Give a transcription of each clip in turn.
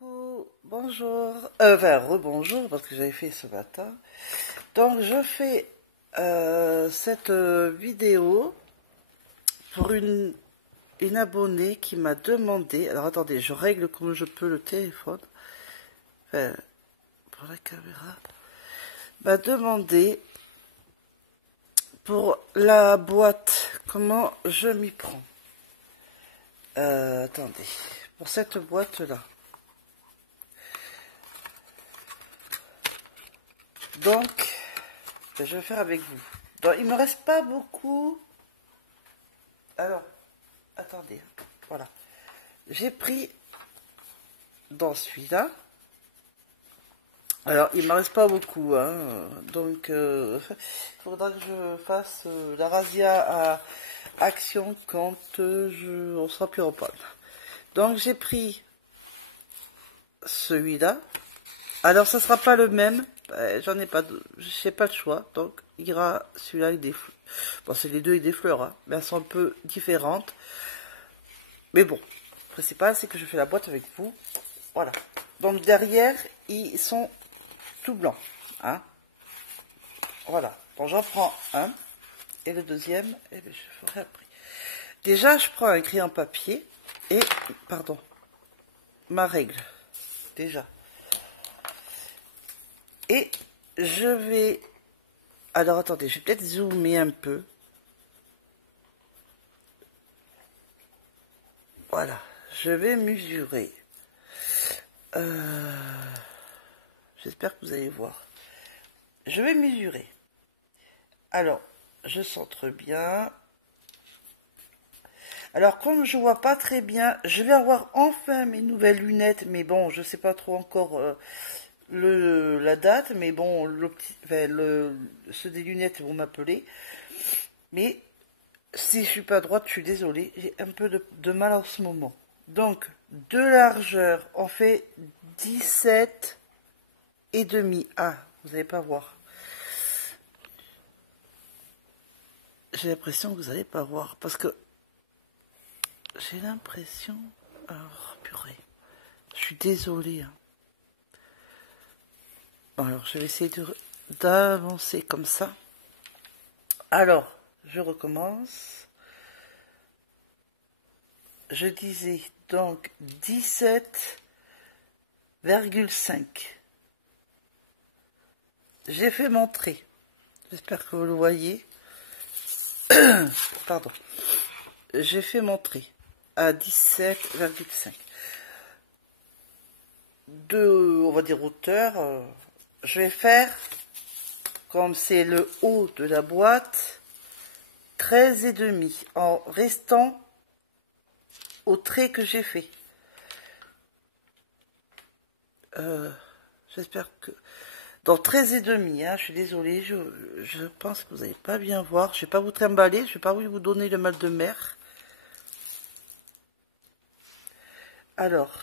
Coucou, bonjour, enfin rebonjour parce que j'avais fait ce matin. Donc je fais cette vidéo pour une abonnée qui m'a demandé, alors attendez, je règle comme je peux le téléphone, enfin, pour la caméra, m'a demandé pour la boîte, comment je m'y prends. Attendez, pour cette boîte là. Donc, je vais faire avec vous. Donc, il me reste pas beaucoup. Alors, attendez. Voilà. J'ai pris dans celui-là. Alors, il me reste pas beaucoup. Hein. Donc, il faudra que je fasse la razzia à Action quand on sera plus en panne. Donc, j'ai pris celui-là. Alors, ça sera pas le même. J'en ai pas, j'ai pas de choix, donc il y aura celui-là avec des fleurs. Bon, c'est les deux avec des fleurs, hein, mais elles sont un peu différentes. Mais bon, le principal c'est que je fais la boîte avec vous. Voilà. Donc derrière, ils sont tout blancs, hein. Voilà. Bon, j'en prends un et le deuxième, eh bien, je ferai après. Déjà, je prends un crayon papier et, pardon, ma règle. Déjà. Et je vais... Alors, attendez, je vais peut-être zoomer un peu. Voilà, je vais mesurer. J'espère que vous allez voir. Je vais mesurer. Alors, je centre bien. Alors, comme je vois pas très bien, je vais avoir enfin mes nouvelles lunettes. Mais bon, je sais pas trop encore... la date, mais bon, ceux des lunettes vont m'appeler. Mais si je suis pas droite, je suis désolée, j'ai un peu de mal en ce moment. Donc, de largeur, on fait 17 et demi. Ah, vous n'allez pas voir. J'ai l'impression que vous n'allez pas voir, parce que j'ai l'impression... Alors, purée, je suis désolée, hein. Alors, je vais essayer d'avancer comme ça. Alors, je recommence. Je disais donc 17,5. J'ai fait mon trait. J'espère que vous le voyez. Pardon. J'ai fait mon trait à 17,5. De, on va dire, hauteur... je vais faire, comme c'est le haut de la boîte, 13,5 en restant au trait que j'ai fait. J'espère que... Dans 13,5, hein, je suis désolée, je pense que vous n'allez pas bien voir. Je ne vais pas vous trimballer, je ne vais pas vous donner le mal de mer. Alors...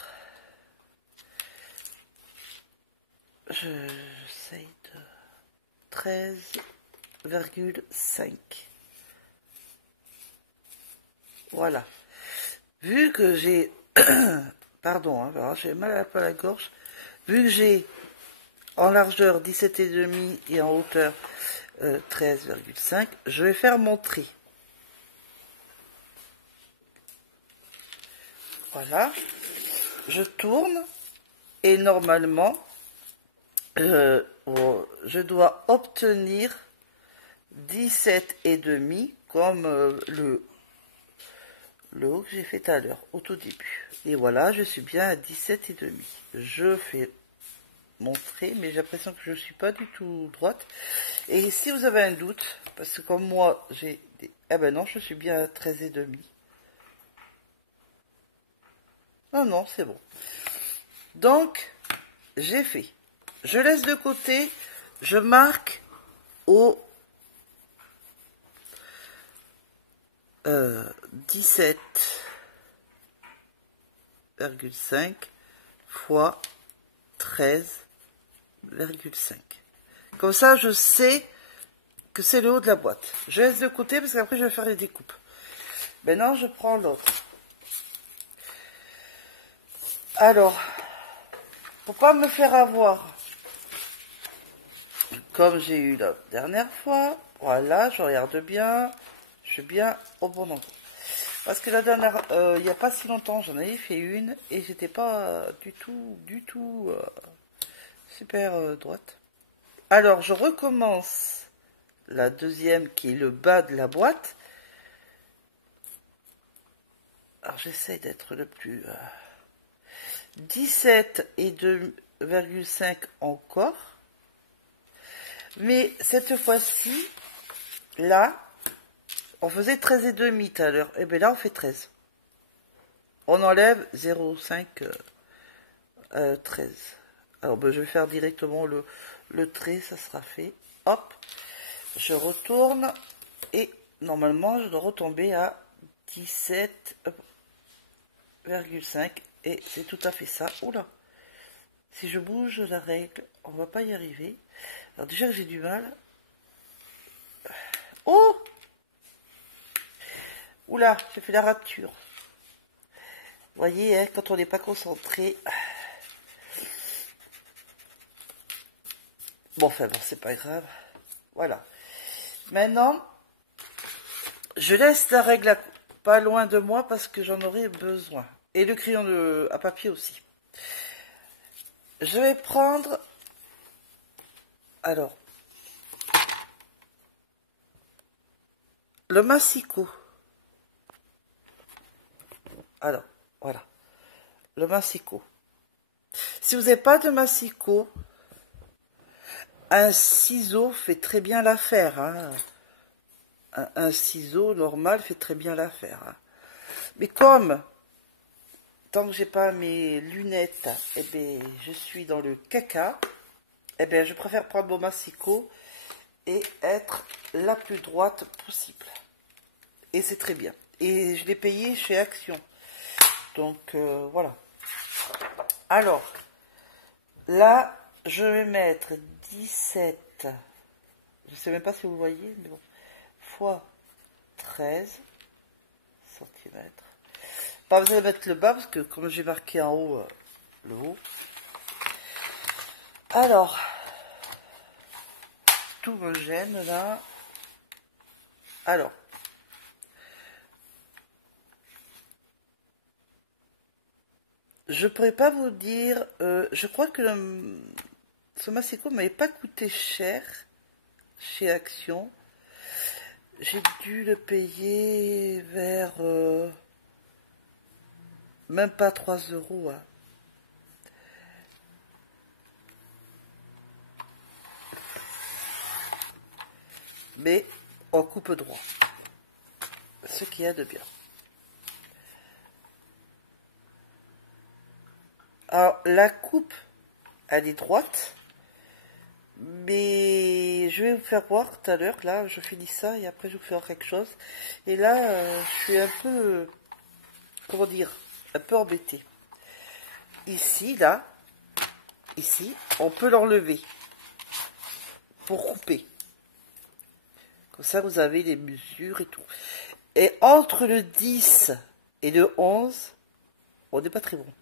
j'essaye de 13,5. Voilà. Vu que j'ai... Pardon, hein, j'ai mal à la gorge. Vu que j'ai en largeur 17,5 et en hauteur 13,5, je vais faire mon trait. Voilà. Je tourne et normalement... je dois obtenir 17,5 comme le haut que j'ai fait tout à l'heure, au tout début. Et voilà, je suis bien à 17,5. Je fais mon trait, mais j'ai l'impression que je ne suis pas du tout droite. Et si vous avez un doute, parce que comme moi, j'ai des... Ah ben non, je suis bien à 13,5. Non, non, c'est bon. Donc, j'ai fait. Je laisse de côté, je marque au 17,5 fois 13,5. Comme ça, je sais que c'est le haut de la boîte. Je laisse de côté parce qu'après, je vais faire les découpes. Maintenant, je prends l'autre. Alors, Pour pas me faire avoir, comme j'ai eu la dernière fois, voilà, je regarde bien, je suis bien au bon endroit. Parce que la dernière, il n'y a pas si longtemps, j'en avais fait une et j'étais pas du tout super droite. Alors, je recommence la deuxième qui est le bas de la boîte. Alors, j'essaie d'être le plus... 17 et 2,5 encore. Mais cette fois-ci, là, on faisait 13 et demi tout à l'heure. Et bien là, on fait 13. On enlève 0,5, 13. Alors, ben, je vais faire directement le trait, ça sera fait. Hop, je retourne et normalement, je dois retomber à 17,5 et c'est tout à fait ça. Oula, si je bouge la règle, on va pas y arriver. Alors déjà que j'ai du mal. Oh, oula, j'ai fait la rature. Vous voyez, hein, quand on n'est pas concentré. Bon, enfin bon, c'est pas grave. Voilà. Maintenant, je laisse la règle pas loin de moi parce que j'en aurai besoin. Et le crayon à papier aussi. Je vais prendre... Alors, le massicot. Alors, voilà. Le massicot. Si vous n'avez pas de massicot, un ciseau fait très bien l'affaire. Hein. Un ciseau normal fait très bien l'affaire. Hein. Mais comme, tant que j'ai pas mes lunettes, eh ben, je suis dans le caca, eh ben, je préfère prendre mon massicot et être la plus droite possible. Et c'est très bien. Et je l'ai payé chez Action. Donc, voilà. Alors, là, je vais mettre 17, je ne sais même pas si vous voyez, mais bon, fois 13 cm. Pas besoin de mettre le bas, parce que comme j'ai marqué en haut, le haut. Alors, tout me gêne là. Alors, je pourrais pas vous dire, je crois que ce massicot m'avait pas coûté cher chez Action. J'ai dû le payer vers même pas 3 euros. Hein. Mais on coupe droit. Ce qu'il y a de bien. Alors, la coupe, elle est droite. Mais je vais vous faire voir tout à l'heure. Là, je finis ça et après, je vais vous faire quelque chose. Et là, je suis un peu... comment dire, un peu embêtée. Ici, là, ici, on peut l'enlever pour couper. Comme ça, vous avez les mesures et tout. Et entre le 10 et le 11, on n'est pas très bon.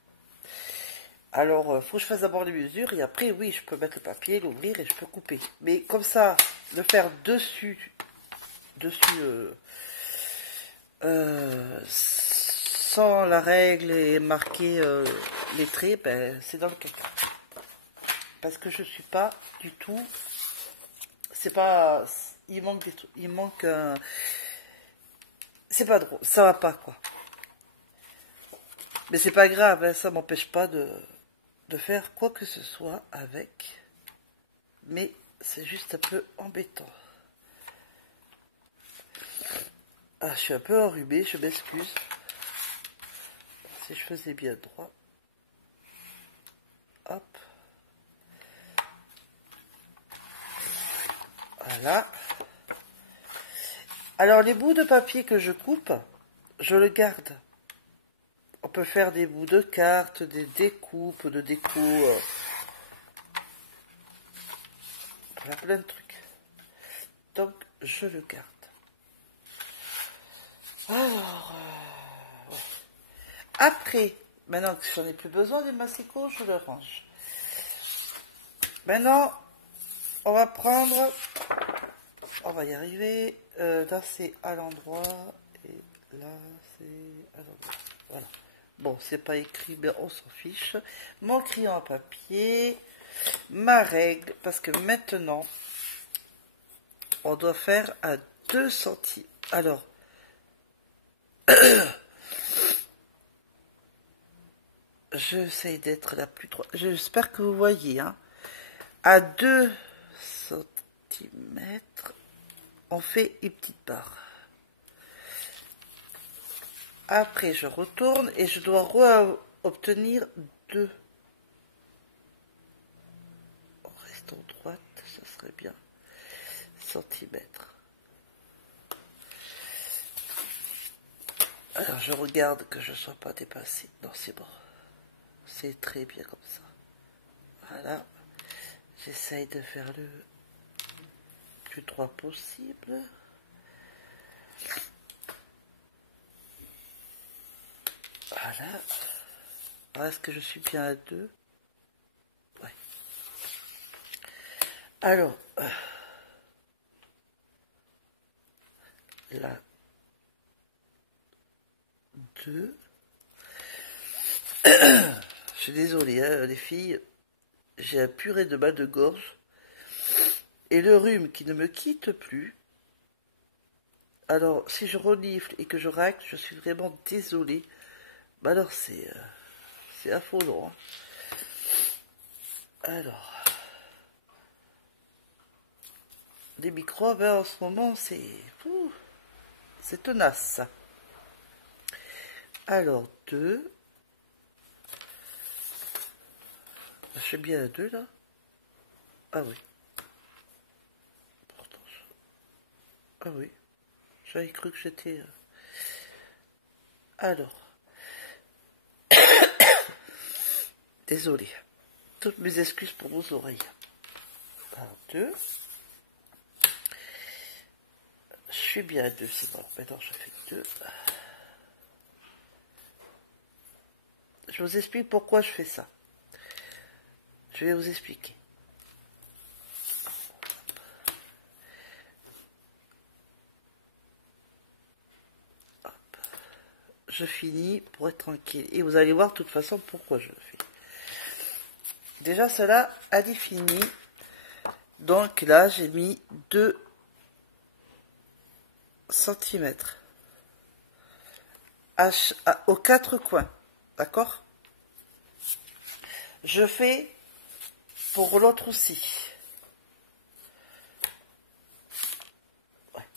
Alors, faut que je fasse d'abord les mesures et après, oui, je peux mettre le papier, l'ouvrir et je peux couper. Mais comme ça, le faire dessus, sans la règle et marquer les traits, ben, c'est dans le caca. Parce que je suis pas du tout, c'est pas, il manque des trucs, il manque un, c'est pas drôle, ça va pas quoi. Mais c'est pas grave, hein, ça m'empêche pas de faire quoi que ce soit avec, mais c'est juste un peu embêtant. Ah, je suis un peu enrhumée, je m'excuse. Si je faisais bien droit. Hop. Voilà. Alors, les bouts de papier que je coupe, je le garde. On peut faire des bouts de cartes, des découpes, de déco. On a plein de trucs. Donc, je le garde. Alors, ouais. Après, maintenant que j'en ai plus besoin des massicots, je le range. Maintenant, on va prendre, on va y arriver, là c'est à l'endroit, et là c'est à l'endroit, voilà. Bon, c'est pas écrit, mais on s'en fiche. Mon crayon à papier, ma règle, parce que maintenant, on doit faire à 2 cm. Alors, j'essaie d'être la plus droite. J'espère que vous voyez, hein. À 2 cm, on fait une petite barre. Après, je retourne et je dois obtenir 2. En restant droite, ça serait bien. Centimètres. Alors, je regarde que je ne sois pas dépassé. Non, c'est bon. C'est très bien comme ça. Voilà. J'essaye de faire le plus droit possible. Voilà. Alors, est-ce que je suis bien à 2? Ouais. Alors, là, 2. Je suis désolée, hein, les filles, j'ai un purée de mal de gorge et le rhume qui ne me quitte plus. Alors, si je renifle et que je racle, je suis vraiment désolée. Bah alors, c'est affolant. Hein. Alors, les microbes, hein, en ce moment, c'est tenace. Alors, 2. Je fais bien à 2 là. Ah oui. Ah oui. J'avais cru que j'étais... Alors. Désolé. Toutes mes excuses pour vos oreilles. Alors, 2. Je suis bien à 2, c'est bon. Maintenant, je fais 2. Je vous explique pourquoi je fais ça. Je vais vous expliquer. Hop. Je finis pour être tranquille. Et vous allez voir de toute façon pourquoi je le fais. Déjà, cela a défini. Donc là, j'ai mis 2 cm aux 4 coins. D'accord? Je fais pour l'autre aussi. Ouais.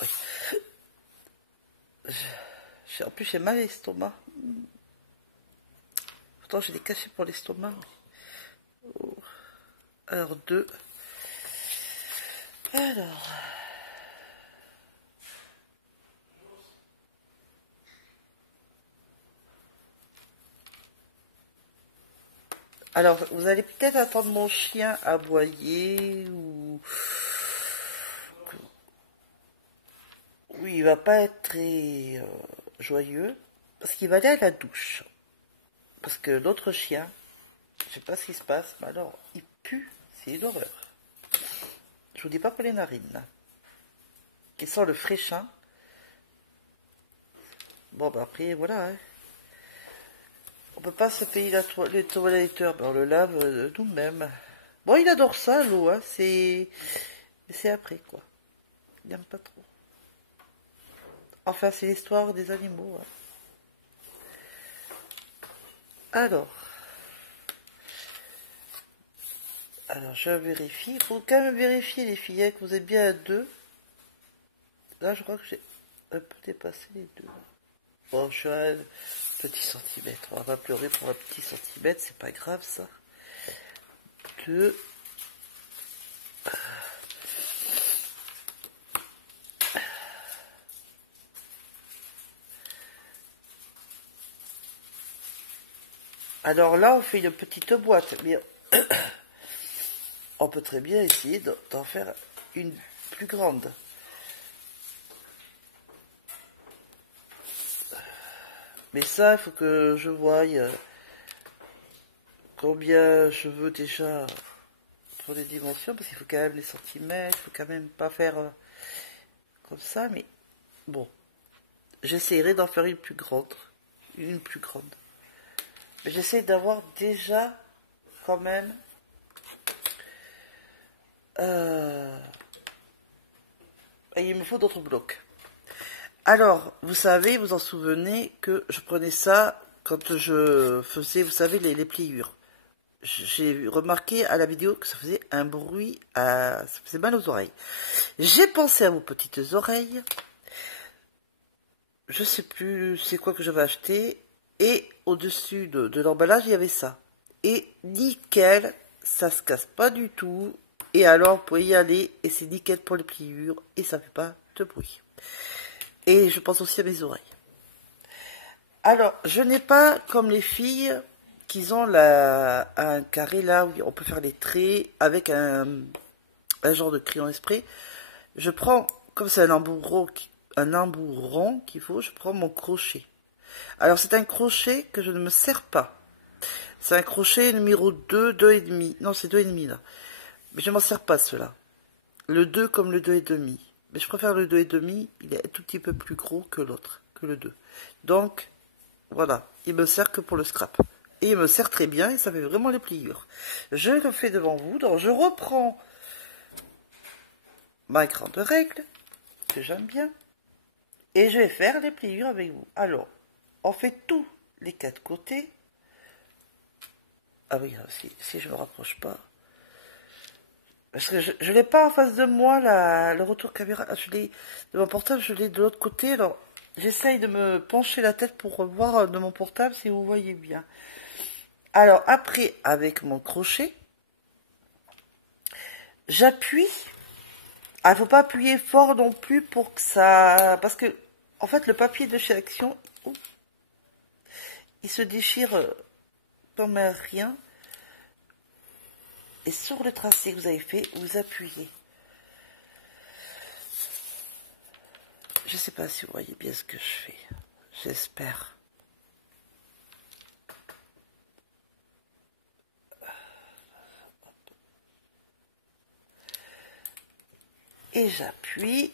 Ouais. En plus, j'ai mal à l'estomac. Pourtant, je l'ai caché pour l'estomac. Oh. Alors, 2. Alors... Alors, vous allez peut-être attendre mon chien aboyer ou... Oui, il va pas être très joyeux parce qu'il va aller à la douche. Parce que l'autre chien, je sais pas ce qui se passe, mais alors, il pue, c'est une horreur. Je vous dis pas pour les narines. Il sent le fraîchin. Bon, bah après, voilà. Hein. On peut pas se payer les toiletteurs, ben on le lave nous-mêmes. Bon, il adore ça, l'eau, hein. Mais c'est après, quoi. Il n'aime pas trop. Enfin, c'est l'histoire des animaux. Hein. Alors, je vérifie. Il faut quand même vérifier, les filles, que vous êtes bien à 2. Là, je crois que j'ai un peu dépassé les 2. Bon, je suis à un petit centimètre. On va pas pleurer pour un petit centimètre, c'est pas grave, ça. 2. Alors là, on fait une petite boîte, mais on peut très bien essayer d'en faire une plus grande. Mais ça, il faut que je voie combien je veux déjà pour les dimensions, parce qu'il faut quand même les centimètres, il faut quand même pas faire comme ça, mais bon, j'essaierai d'en faire une plus grande, mais j'essaie d'avoir déjà quand même il me faut d'autres blocs. Alors, vous savez, vous en souvenez que je prenais ça quand je faisais, vous savez, les pliures. J'ai remarqué à la vidéo que ça faisait un bruit, ça faisait mal aux oreilles. J'ai pensé à vos petites oreilles. Je sais plus c'est quoi que j'avais acheté. Et au-dessus de l'emballage, il y avait ça. Et nickel, ça se casse pas du tout. Et alors, vous pouvez y aller, et c'est nickel pour les pliures, et ça fait pas de bruit. Et je pense aussi à mes oreilles. Alors, je n'ai pas, comme les filles, qui ont un carré là, où on peut faire les traits, avec un genre de crayon spray. Je prends, comme c'est un embout rond qu'il faut, je prends mon crochet. Alors, c'est un crochet que je ne me sers pas. C'est un crochet numéro 2, 2,5. Non, c'est 2,5 là. Mais je ne m'en sers pas, ceux-là. Le 2 comme le 2,5. Mais je préfère le 2,5. Il est un tout petit peu plus gros que l'autre, que le 2. Donc, voilà. Il me sert que pour le scrap. Et il me sert très bien et ça fait vraiment les pliures. Je le fais devant vous. Donc, je reprends ma grande règle, que j'aime bien. Et je vais faire les pliures avec vous. Alors, on fait tous les 4 côtés. Ah oui, si je me rapproche pas. Parce que je ne l'ai pas en face de moi, le retour caméra. De mon portable, je l'ai de l'autre côté. Alors, j'essaye de me pencher la tête pour voir de mon portable si vous voyez bien. Alors, après, avec mon crochet, j'appuie. Ah, il ne faut pas appuyer fort non plus pour que ça... Parce que, en fait, le papier de chez Action, il se déchire comme rien. Et sur le tracé que vous avez fait, vous appuyez. Je ne sais pas si vous voyez bien ce que je fais. J'espère. Et j'appuie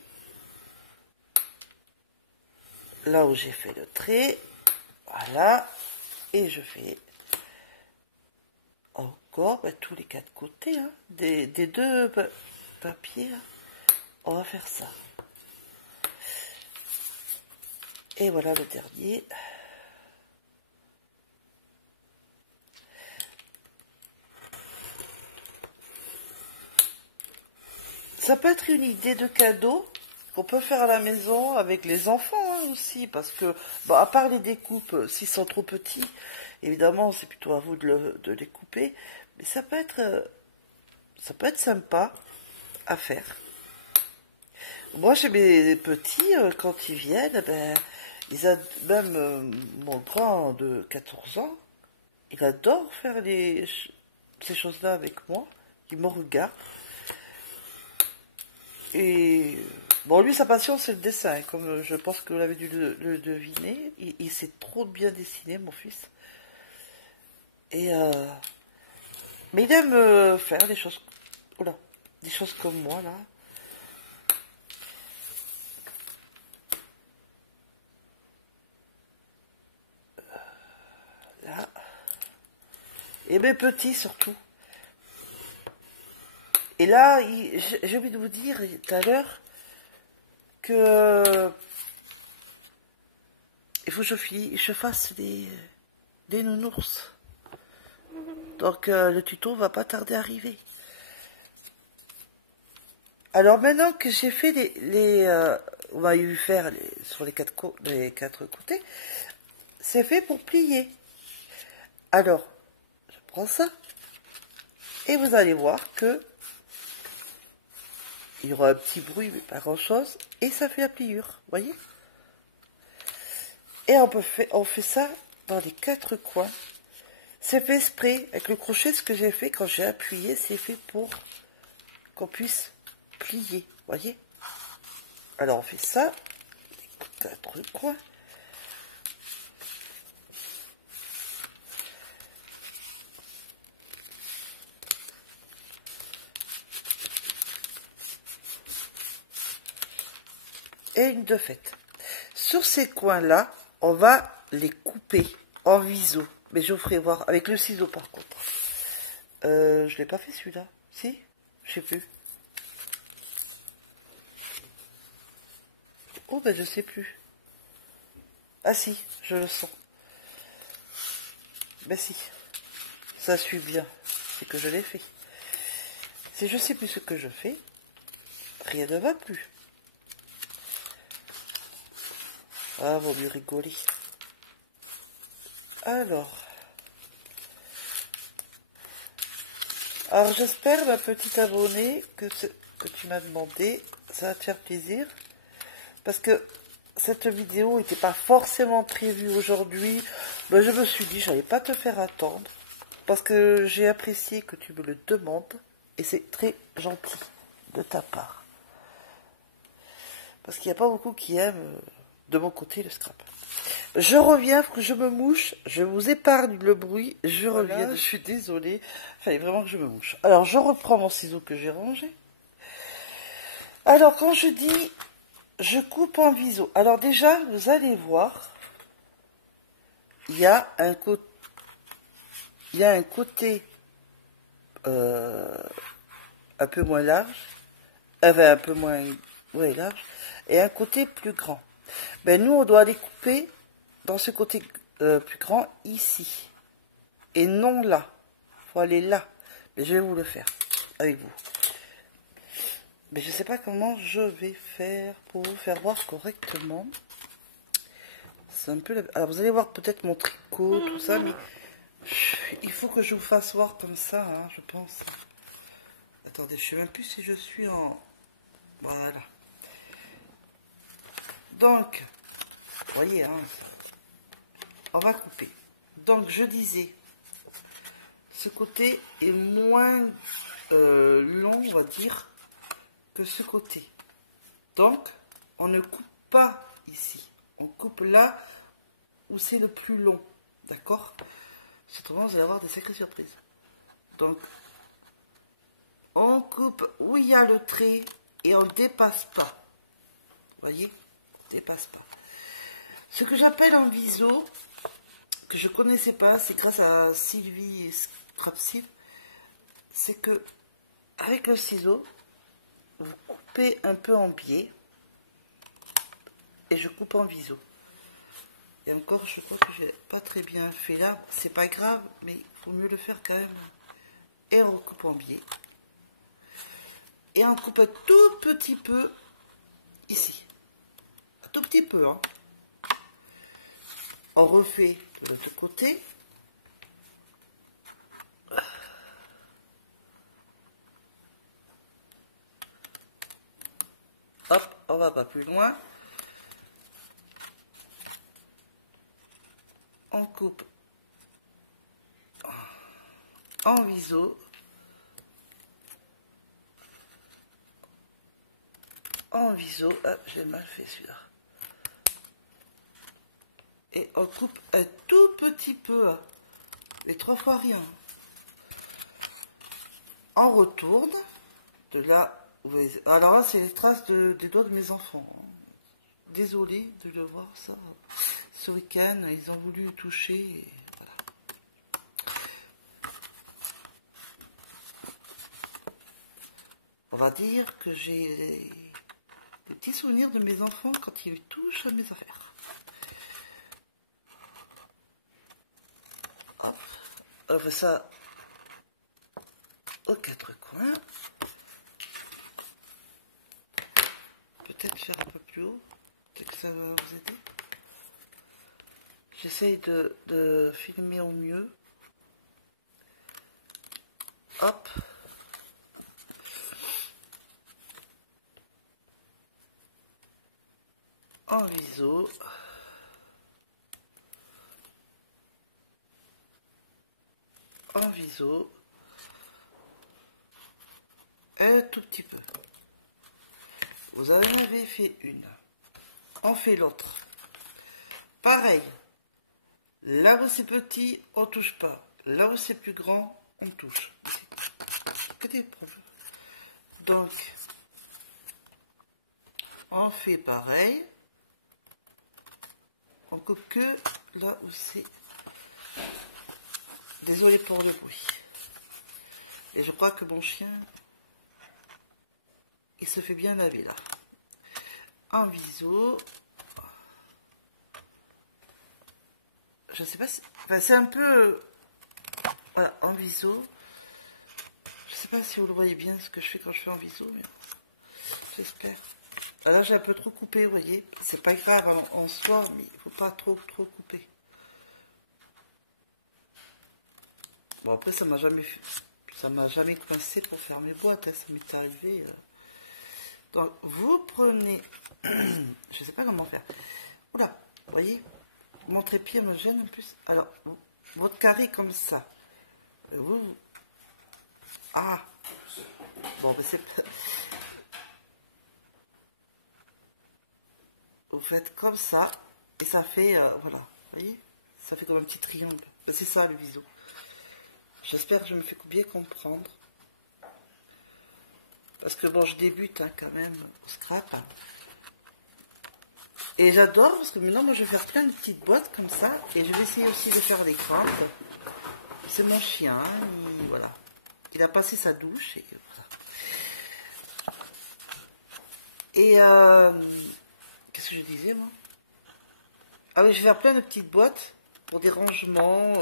là où j'ai fait le trait. Voilà. Et je fais encore tous les 4 côtés hein, des 2 papiers. Hein. On va faire ça. Et voilà le dernier. Ça peut être une idée de cadeau qu'on peut faire à la maison avec les enfants hein, aussi. Parce que, bon, à part les découpes, s'ils sont trop petits, évidemment, c'est plutôt à vous de les couper. Mais ça peut être sympa à faire. Moi, chez mes petits, quand ils viennent, ben, même mon grand de 14 ans, il adore faire ces choses-là avec moi. Il me regarde. Et bon, lui, sa passion, c'est le dessin. Comme je pense que vous l'avez dû le deviner. Il sait trop bien dessiner, mon fils. Et mais il aime faire des choses... Oula, des choses comme moi, là. Là. Et mes petits, surtout. Et là, j'ai envie de vous dire tout à l'heure que il faut que je fasse des nounours. Donc le tuto va pas tarder à arriver. Alors maintenant que j'ai fait on va y faire sur les quatre côtés, c'est fait pour plier. Alors, je prends ça et vous allez voir que il y aura un petit bruit, mais pas grand chose, et ça fait la pliure, voyez. Et on fait ça dans les 4 coins. C'est fait exprès, avec le crochet, ce que j'ai fait quand j'ai appuyé, c'est fait pour qu'on puisse plier, voyez. Alors on fait ça, les 4 coins. et une de faite. Sur ces coins-là, on va les couper en viso. Mais je vous ferai voir avec le ciseau par contre. Je l'ai pas fait celui-là. Si? Je sais plus. Oh ben je sais plus. Ah si, je le sens. Ben si. Ça suit bien. C'est que je l'ai fait. Si je sais plus ce que je fais, rien ne va plus. Ah, vaut mieux rigoler. Alors j'espère, ma petite abonnée, que tu m'as demandé, ça va te faire plaisir. Parce que cette vidéo n'était pas forcément prévue aujourd'hui. Mais je me suis dit, j'allais pas te faire attendre. Parce que j'ai apprécié que tu me le demandes. Et c'est très gentil de ta part. Parce qu'il n'y a pas beaucoup qui aiment, de mon côté, le scrap. Je reviens, faut que je me mouche. Je vous épargne le bruit. Je reviens, je suis désolée. Il fallait vraiment que je me mouche. Alors, je reprends mon ciseau que j'ai rangé. Alors, quand je dis je coupe en viso. Alors déjà, vous allez voir, il y a un côté un peu moins large, un peu moins large, et un côté plus grand. Ben nous, on doit les couper dans ce côté plus grand ici, et non là. Il faut aller là. Mais je vais vous le faire avec vous. Mais je ne sais pas comment je vais faire pour vous faire voir correctement. C'est un peu... Alors vous allez voir peut-être mon tricot, tout ça, mais il faut que je vous fasse voir comme ça, hein, je pense. Attendez, je ne sais même plus si je suis en... Voilà. Donc, vous voyez, hein, on va couper. Donc je disais, ce côté est moins long, on va dire, que ce côté. Donc, on ne coupe pas ici. On coupe là où c'est le plus long. D'accord? Autrement, vous allez avoir des sacrées surprises. Donc, on coupe où il y a le trait et on ne dépasse pas. Vous voyez? On ne dépasse pas. Ce que j'appelle en viso, que je ne connaissais pas, c'est grâce à Sylvie Scrapsif, c'est que avec le ciseau, vous coupez un peu en biais et je coupe en viso. Et encore, je crois que j'ai pas très bien fait là. C'est pas grave, mais il faut mieux le faire quand même. Et on coupe en biais. Et on coupe un tout petit peu ici. Un tout petit peu, hein. On refait de l'autre côté. Hop, on va pas plus loin. On coupe en viso. En viso. Ah, j'ai mal fait celui-là. Et on coupe un tout petit peu. Hein, mais 3 fois rien. On retourne. De là. Alors là, c'est les traces des doigts de mes enfants. Désolée de le voir ça. Ce week-end, ils ont voulu toucher. Et voilà. On va dire que j'ai des petits souvenirs de mes enfants quand ils touchent à mes affaires. Hop, on fait ça aux 4 coins. Peut-être faire un peu plus haut. Peut-être que ça va vous aider. J'essaye de filmer au mieux. Hop. En viso. En viso. Un tout petit peu. Vous en avez fait une. On fait l'autre. Pareil. Là où c'est petit, on touche pas. Là où c'est plus grand, on touche. Que des problèmes. Donc, on fait pareil. On coupe que là où c'est. Désolé pour le bruit. Et je crois que mon chien, il se fait bien laver là. En viso. Je sais pas si... Enfin, c'est un peu... Voilà, en viso. Je sais pas si vous le voyez bien ce que je fais quand je fais en viso, mais j'espère. Là, j'ai un peu trop coupé, vous voyez. C'est pas grave en soi, mais il faut pas trop couper. Bon, après, ça m'a jamais coincé pour faire mes boîtes, hein, ça m'est arrivé. Donc, vous prenez... je sais pas comment faire. Oula, vous voyez, mon trépied me gêne en plus. Alors, votre carré comme ça. Vous... Ah, bon, mais c'est... Vous faites comme ça, et ça fait, voilà, vous voyez, ça fait comme un petit triangle. C'est ça le viso. J'espère que je me fais bien comprendre. Parce que bon, je débute hein, quand même au scrap. Hein. Et j'adore, parce que maintenant, moi, je vais faire plein de petites boîtes comme ça, et je vais essayer aussi de faire des crampes. C'est mon chien, voilà. Il a passé sa douche, et voilà. Et... qu'est-ce que je disais, moi? Ah oui, je vais faire plein de petites boîtes pour des rangements.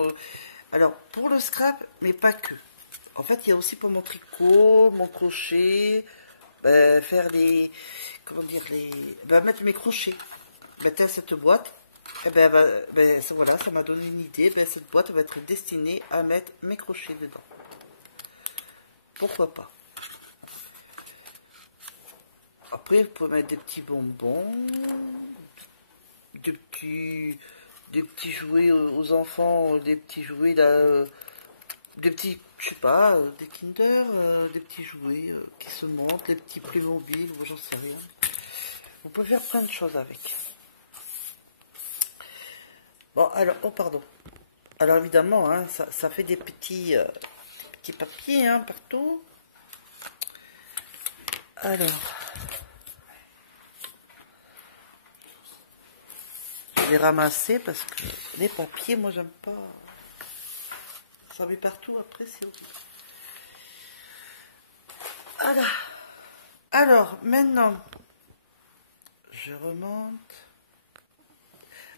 Alors, pour le scrap, mais pas que. En fait, il y a aussi pour mon tricot, mon crochet, faire les... Comment dire, mettre mes crochets. Mettre cette boîte. Et voilà, ça m'a donné une idée. Cette boîte va être destinée à mettre mes crochets dedans. Pourquoi pas? Après, vous pouvez mettre des petits bonbons, des petits jouets aux enfants, des petits jouets là, des petits, je sais pas, des Kinder, des petits jouets qui se montent, des petits Playmobil, j'en sais rien. Vous pouvez faire plein de choses avec. Bon, alors, oh pardon. Alors évidemment, hein, ça fait des petits papiers hein, partout. Alors... les ramasser parce que les papiers, moi j'aime pas. Ça met partout après, c'est horrible. Voilà. Alors, maintenant, je remonte.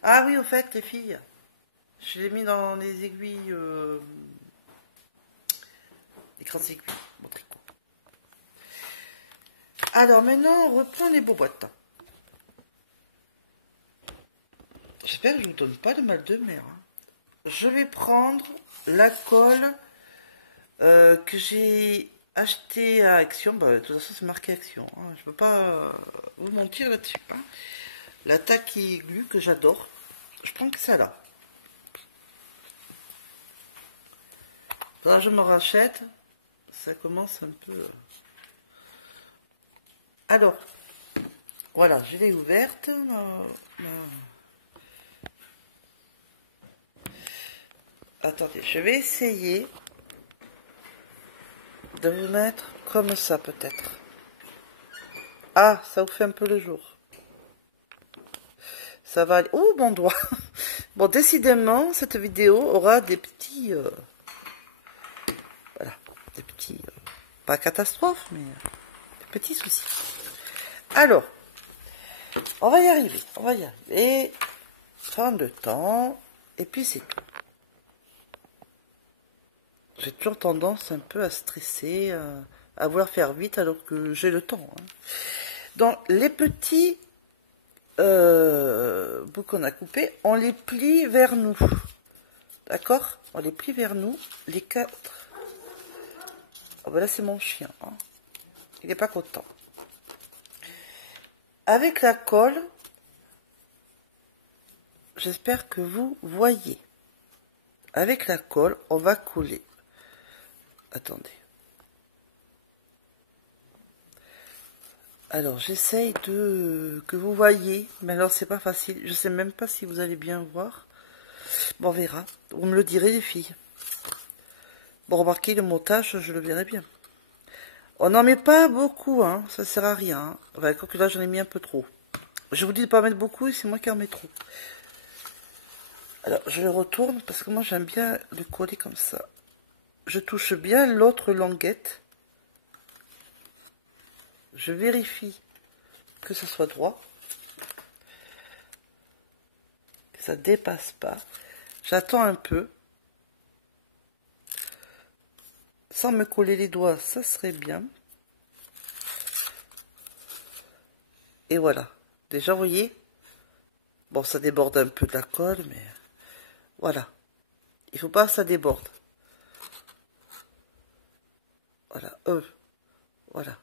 Ah oui, au fait, les filles, je l'ai mis dans les aiguilles, les grandes aiguilles, mon tricot. Alors maintenant, on reprend les beaux boîtes. J'espère que je ne vous donne pas de mal de mer. Hein. Je vais prendre la colle que j'ai achetée à Action. Bah, de toute façon, c'est marqué Action. Hein. Je ne peux pas vous mentir là-dessus. Hein. La Tacky Glue que j'adore. Je prends que ça là. Là, je me rachète. Ça commence un peu... Alors, voilà, je l'ai ouverte. Attendez, je vais essayer de vous mettre comme ça peut-être. Ah, ça vous fait un peu le jour. Ça va aller... Oh, mon doigt. Bon, décidément, cette vidéo aura des petits... voilà, des petits... pas catastrophes, mais des petits soucis. Alors, on va y arriver, Prendre le temps, et puis c'est tout. J'ai toujours tendance un peu à stresser, à vouloir faire vite alors que j'ai le temps. Hein. Donc les petits bouts qu'on a coupés, on les plie vers nous. D'accord? On les plie vers nous, les 4. Oh ben là c'est mon chien. Hein. Il n'est pas content. Avec la colle, j'espère que vous voyez. Avec la colle, on va coller. Attendez. Alors, j'essaye que vous voyez, mais alors c'est pas facile. Je sais même pas si vous allez bien voir. Bon, on verra. Vous me le direz, les filles. Bon, remarquez, le montage, je le verrai bien. On n'en met pas beaucoup, hein, ça sert à rien. Hein. Enfin, quoique là, j'en ai mis un peu trop. Je vous dis de pas mettre beaucoup et c'est moi qui en mets trop. Alors, je le retourne parce que moi, j'aime bien le coller comme ça. Je touche bien l'autre languette. Je vérifie que ça soit droit. Que ça dépasse pas. J'attends un peu. Sans me coller les doigts, ça serait bien. Et voilà. Déjà, vous voyez. Bon, ça déborde un peu de la colle, mais voilà. Il faut pas que ça déborde. Voilà. Voilà.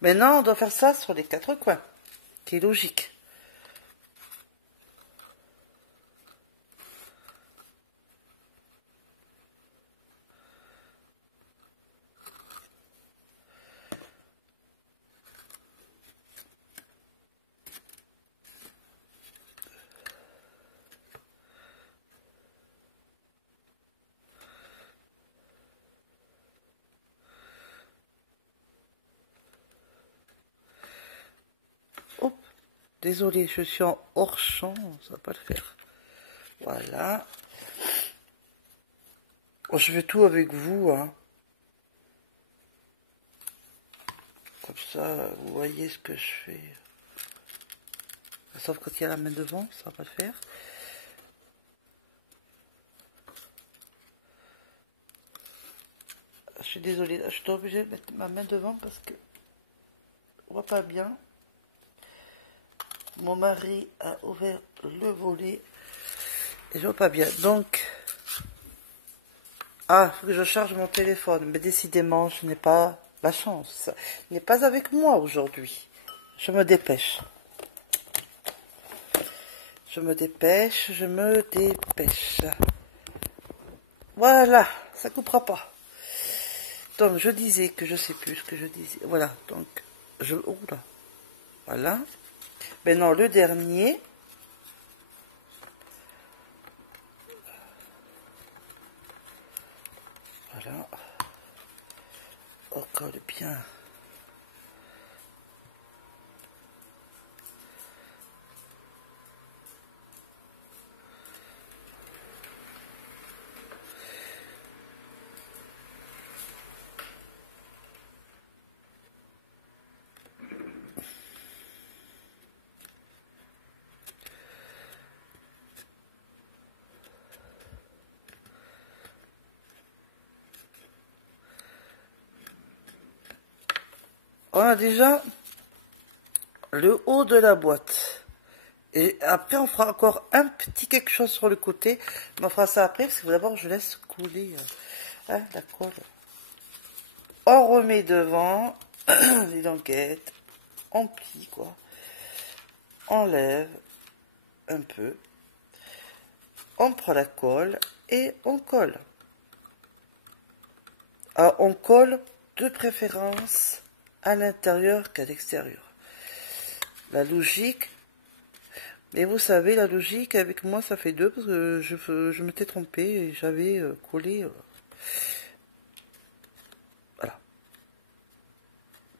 Maintenant, on doit faire ça sur les 4 coins. Qui est logique. Hop. Désolée, je suis en hors champ. Ça va pas le faire. Voilà. Oh, je fais tout avec vous, hein. Comme ça, vous voyez ce que je fais. Sauf quand il y a la main devant, ça va pas le faire. Je suis désolée, je suis obligée de mettre ma main devant parce que on voit pas bien. Mon mari a ouvert le volet et je vois pas bien. Donc, il faut que je charge mon téléphone. Mais décidément, je n'ai pas la chance. Il n'est pas avec moi aujourd'hui. Je me dépêche. Je me dépêche, je me dépêche. Voilà, ça coupera pas. Donc, je disais que je sais plus ce que je disais. Voilà, donc, oula. Voilà. Maintenant, le dernier. Voilà. On colle bien. On a déjà le haut de la boîte. Et après, on fera encore un petit quelque chose sur le côté. Mais on fera ça après, parce que d'abord, je laisse couler la colle. On remet devant les languettes. On plie, quoi. On lève un peu. On prend la colle et on colle. Alors, on colle de préférence à l'intérieur qu'à l'extérieur. La logique, mais vous savez, la logique avec moi ça fait 2 parce que je m'étais trompée et j'avais collé. Voilà.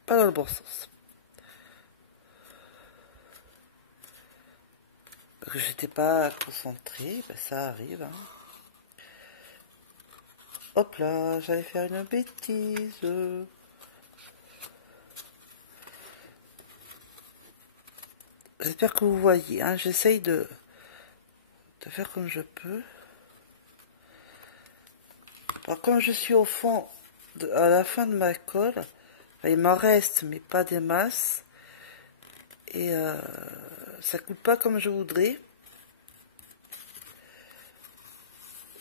Pas dans le bon sens. Parce que j'étais pas concentrée, ben ça arrive. Hein. Hop là, j'allais faire une bêtise. J'espère que vous voyez, hein, j'essaye de faire comme je peux. Alors comme je suis au fond, à la fin de ma colle, il m'en reste, mais pas des masses. Et ça coule pas comme je voudrais.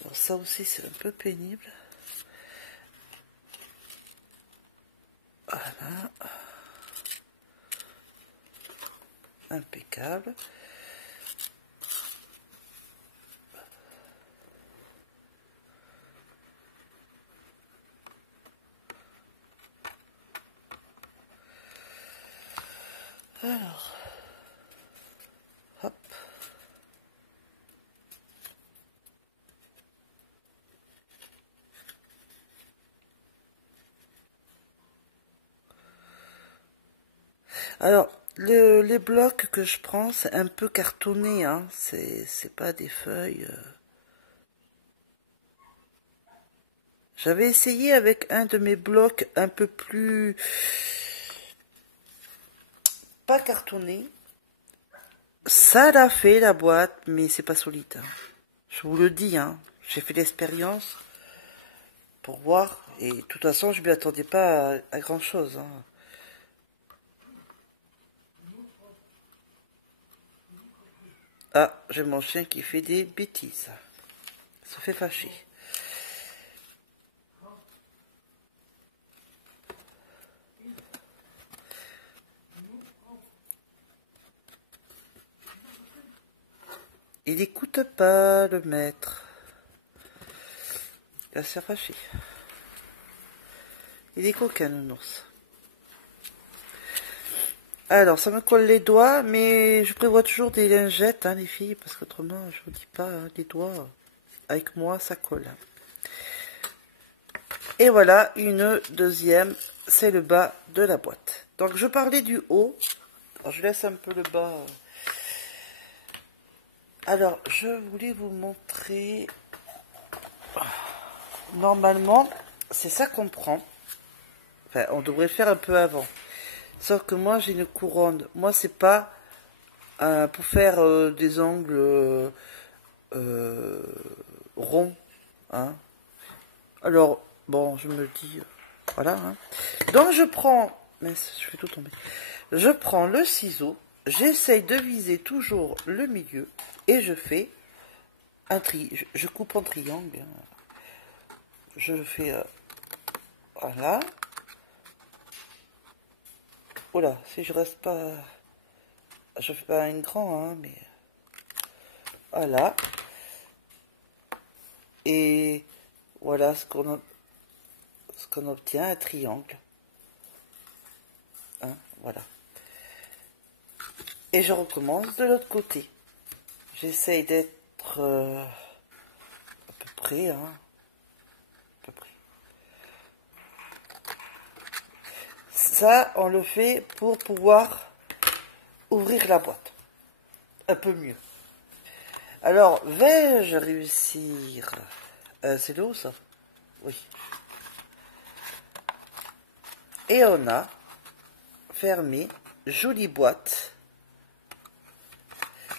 Alors ça aussi c'est un peu pénible. Voilà. Impeccable. Alors, hop. Alors, les blocs que je prends, c'est un peu cartonné, hein. C'est pas des feuilles. J'avais essayé avec un de mes blocs un peu plus... pas cartonné. Ça l'a fait, la boîte, mais c'est pas solide, hein. Je vous le dis, hein. J'ai fait l'expérience pour voir. Et de toute façon, je ne m'y attendais pas à grand chose, hein. Ah, j'ai mon chien qui fait des bêtises. Il se fait fâcher. Il n'écoute pas le maître. Il s'est fâché. Il est coquin, nounours. Alors, ça me colle les doigts, mais je prévois toujours des lingettes, hein, les filles, parce qu'autrement, je vous dis pas, hein, les doigts, avec moi, ça colle. Et voilà, une deuxième, c'est le bas de la boîte. Donc, je parlais du haut. Alors, je laisse un peu le bas. Alors, je voulais vous montrer. Normalement, c'est ça qu'on prend. Enfin, on devrait le faire un peu avant. Sauf que moi, j'ai une couronne. Moi, c'est pas pour faire des angles ronds. Hein. Alors, bon, je me dis... voilà. Hein. Donc, je prends... Mais je fais tout tomber. Je prends le ciseau. J'essaye de viser toujours le milieu. Et je fais un je coupe en triangle. Je fais... voilà. Oula, si je reste pas... Je fais pas un grand, hein, mais... voilà. Et voilà ce qu'on obtient, un triangle. Hein, voilà. Et je recommence de l'autre côté. J'essaye d'être à peu près, hein. À peu près. Ça, on le fait pour pouvoir ouvrir la boîte. Un peu mieux. Alors, vais-je réussir? C'est le haut, ça? Oui. Et on a fermé, jolie boîte.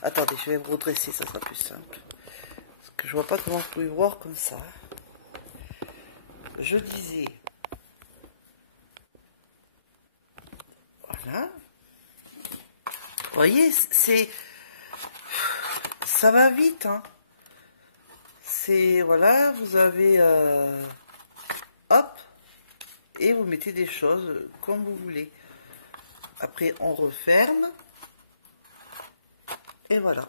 Attendez, je vais me redresser, ça sera plus simple. Parce que je vois pas comment vous pouvez voir comme ça. Je disais... voilà. Vous voyez, c'est... ça va vite, hein. C'est... voilà, vous avez... hop. Et vous mettez des choses comme vous voulez. Après, on referme. Et voilà.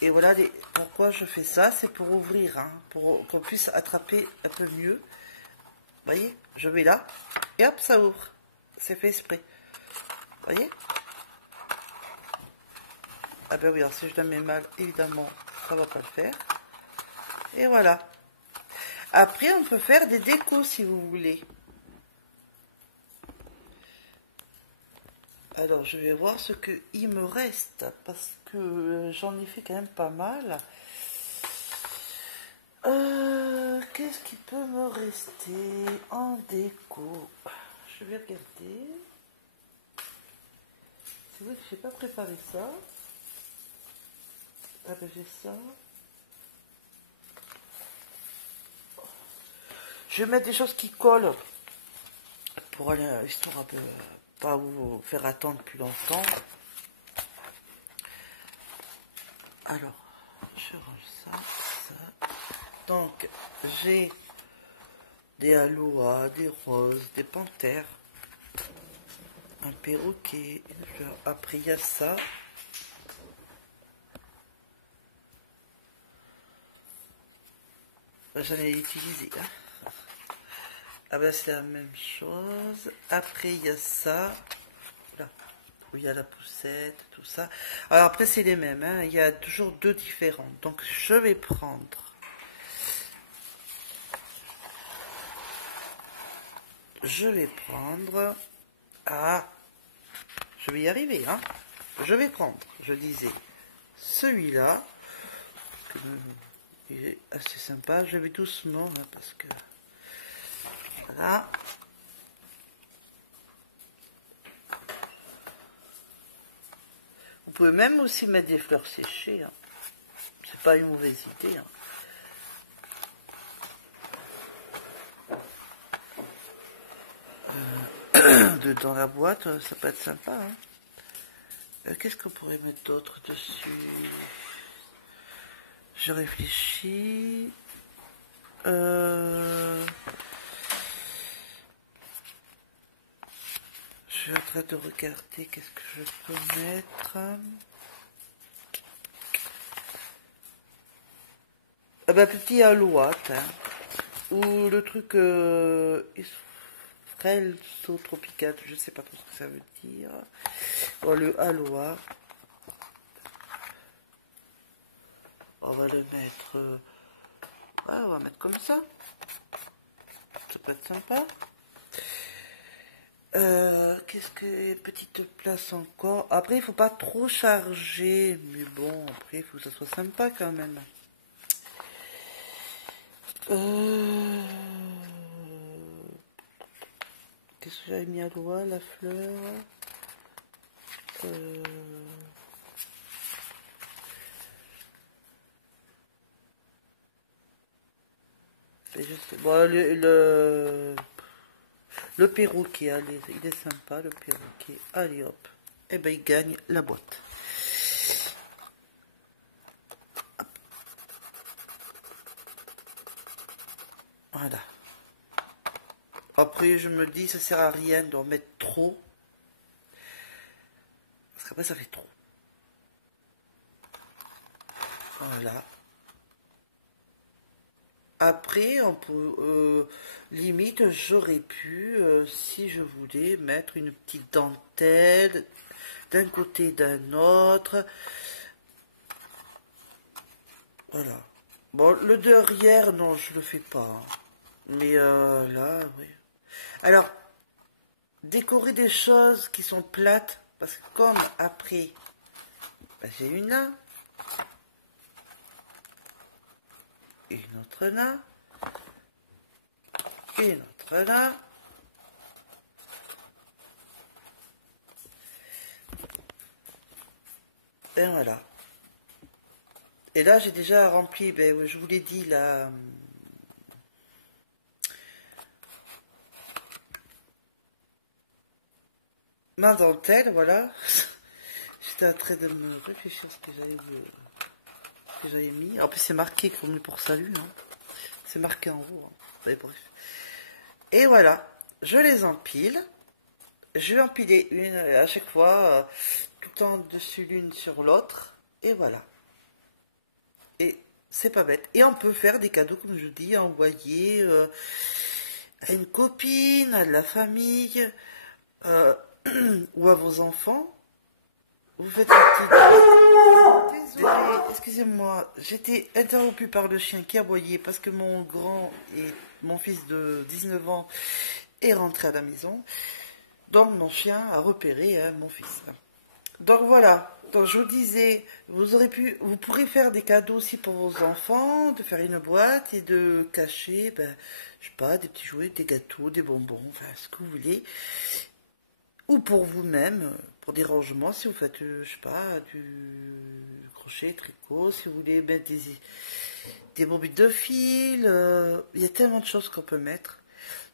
Et voilà pourquoi je fais ça. C'est pour ouvrir, hein, pour qu'on puisse attraper un peu mieux. Vous voyez, je vais là. Et hop, ça ouvre. C'est fait exprès. Vous voyez? Ah ben oui, alors si je la mets mal, évidemment, ça va pas le faire. Et voilà. Après, on peut faire des décos si vous voulez. Alors, je vais voir ce qu'il me reste, parce que j'en ai fait quand même pas mal. Qu'est-ce qui peut me rester en déco? Je vais regarder. C'est vrai que je n'ai pas préparé ça. Ah ben j'ai ça. Je vais mettre des choses qui collent pour aller, histoire de pas vous faire attendre plus longtemps. Alors, je range ça, ça. Donc, j'ai des aloas, des roses, des panthères, un perroquet, une fleur. Après, il y a ça. J'en ai utilisé. Hein. Ah ben, c'est la même chose. Après, il y a ça. Là. Où il y a la poussette, tout ça. Alors après, c'est les mêmes. Hein. Il y a toujours deux différents. Donc, je vais prendre... Ah, je vais y arriver, hein. Je vais prendre, je disais, celui-là. Il est assez sympa. Je vais doucement, hein, parce que... Voilà. Vous pouvez même aussi mettre des fleurs séchées. Hein. C'est pas une mauvaise idée. Hein. Dans la boîte, ça peut être sympa. Hein. Qu'est-ce qu'on pourrait mettre d'autre dessus? Je réfléchis. Je suis en train de regarder qu'est-ce que je peux mettre. Ah bah, petit alouette, hein. Ou le truc Espresso tropical, je sais pas trop ce que ça veut dire. Oh, le aloe. On va le mettre. Ouais, on va mettre comme ça. Ça peut être sympa. Qu'est-ce que petite place encore? Après, il faut pas trop charger, mais bon, après, il faut que ça soit sympa quand même. Qu'est-ce que j'avais mis à l'oie, la fleur? Je sais, bon, le perroquet, allez, il est sympa, le perroquet. Allez hop, et ben il gagne la boîte. Voilà. Après, je me dis, ça sert à rien d'en mettre trop. Parce qu'après, ça fait trop. Voilà. Après, on peut, limite, j'aurais pu, si je voulais, mettre une petite dentelle d'un côté d'un autre. Voilà. Bon, le derrière, non, je le fais pas. Hein. Mais là, oui. Alors, décorer des choses qui sont plates, parce que comme après, ben, j'ai une là, une autre là, une autre là. Et voilà. Et là, j'ai déjà rempli, ben, je vous l'ai dit, là... ma dentelle, voilà. J'étais en train de me réfléchir à ce que j'avais mis. En plus, c'est marqué comme pour salut. Hein. C'est marqué en haut. Hein. Mais bref. Et voilà. Je les empile. Je vais empiler une à chaque fois, tout en dessus l'une sur l'autre. Et voilà. Et c'est pas bête. Et on peut faire des cadeaux, comme je dis, envoyer à une copine, à de la famille, ou à vos enfants. Vous faites une petite... Désolé, excusez-moi, j'étais interrompue par le chien qui aboyait parce que mon grand et mon fils de 19 ans est rentré à la maison. Donc mon chien a repéré mon fils. Donc voilà, donc je vous disais, vous pourrez faire des cadeaux aussi pour vos enfants, de faire une boîte et de cacher, ben, je sais pas, des petits jouets, des gâteaux, des bonbons, enfin ce que vous voulez. Ou pour vous-même, pour des rangements, si vous faites, je sais pas, du crochet, tricot, si vous voulez mettre des bobites de fil, il y a tellement de choses qu'on peut mettre.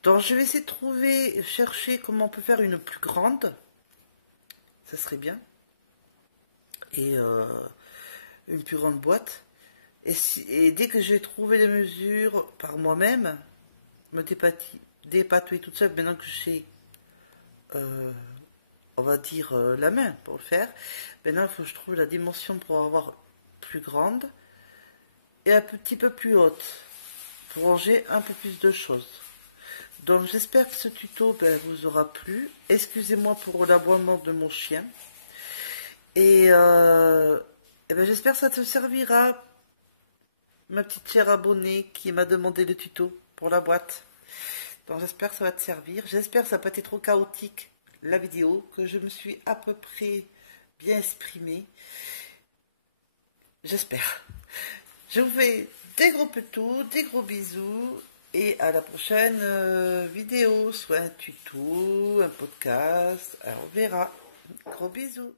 Donc je vais essayer de chercher comment on peut faire une plus grande, ça serait bien, et une plus grande boîte. Et dès que j'ai trouvé les mesures par moi-même, me dépatouiller toute seule, maintenant que j'ai... on va dire la main pour le faire. Maintenant, il faut que je trouve la dimension pour avoir plus grande et un petit peu plus haute pour ranger un peu plus de choses. Donc, j'espère que ce tuto vous aura plu. Excusez-moi pour l'aboiement de mon chien. Et, j'espère que ça te servira, ma petite chère abonnée qui m'a demandé le tuto pour la boîte. Donc, j'espère que ça va te servir. J'espère que ça n'a pas été trop chaotique la vidéo, que je me suis à peu près bien exprimée. J'espère. Je vous fais des gros petous, des gros bisous et à la prochaine vidéo, soit un tuto, un podcast, alors on verra. Gros bisous.